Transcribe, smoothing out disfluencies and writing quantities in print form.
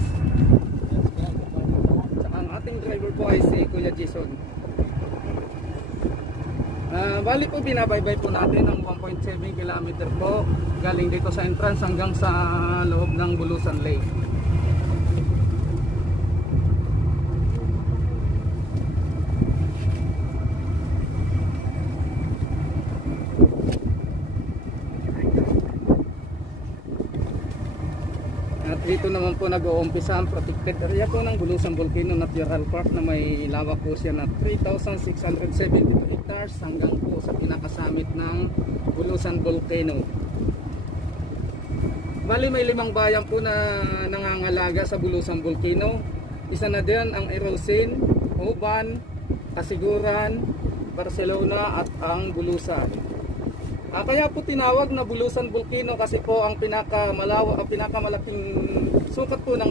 Carlos. Tsaka ang ating driver po ay si Kuya Jason. Bali po binabaybay po natin ang 1.7 km po galing dito sa entrance hanggang sa loob ng Bulusan Lake. At dito naman po nag-uumpisa ang protected area po ng Bulusan Volcano Natural Park na may lawak po siya na 3,672 hectares hanggang po sa pinakasamit ng Bulusan Volcano. Bali may 5 bayan po na nangangalaga sa Bulusan Volcano. Isa na din ang Erosin, Uban, Kasiguran, Barcelona at ang Bulusan. Kaya po tinawag na Bulusan Volcano kasi po ang pinakamalaking sukat po ng